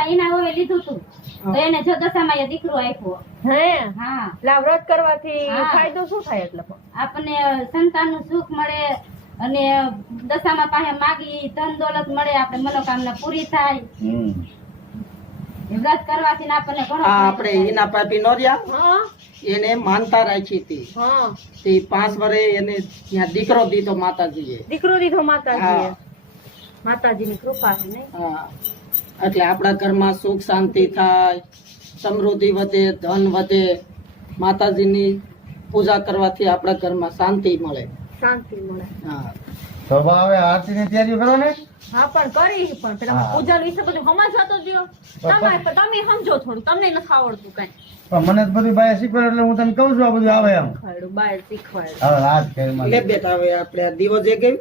અમારા એના હવે લીધું તું તો એને જો દશામાં એ દીકરો આપ્યો. હે હા લા વ્રત કરવાથી હા. ફાયદો શું થાય એટલે આપણને સંતાનનું સુખ મળે અને દશામાં પાસે માગી ધન દોલત મળે, આપણે મનોકામના પૂરી થાય. એ વ્રત કરવાથી ને આપણને ઘણો આ ફાયદો આપણે થાય. ઈના પાપી નો રહ્યા હા એને માનતા રાખી હતી હા તે 5 વર્ષે એને ત્યાં દીકરો દીધો માતાજીએ. દીકરો દીધો માતાજીએ. હા. માતાજીની કૃપા છે નહીં? હા એટલે આપણા ઘરમાં સુખ શાંતિ થાય, સમૃદ્ધિ વધે, ધન વધે. માતાજીની પૂજા કરવાથી આપણા ઘરમાં શાંતિ મળે. શાંતિ મળે. હા તો હવે આરતી ની તૈયારી કરો ને. હા પણ કરી પણ પેલા હા. પૂજા વિશે બધું સમજવા તો દ્યો. તમે સમજો થોડું, તમને નથી આવડતું કઈ. પણ મને જ બધું બાય શીખવાડે એટલે હું તને કહું છું આ બધું આવે એમ. ખરું બહાર શીખવાડ. હવે રાત કરી લે બેટા હવે આપણે આ દીવો જે ગઈ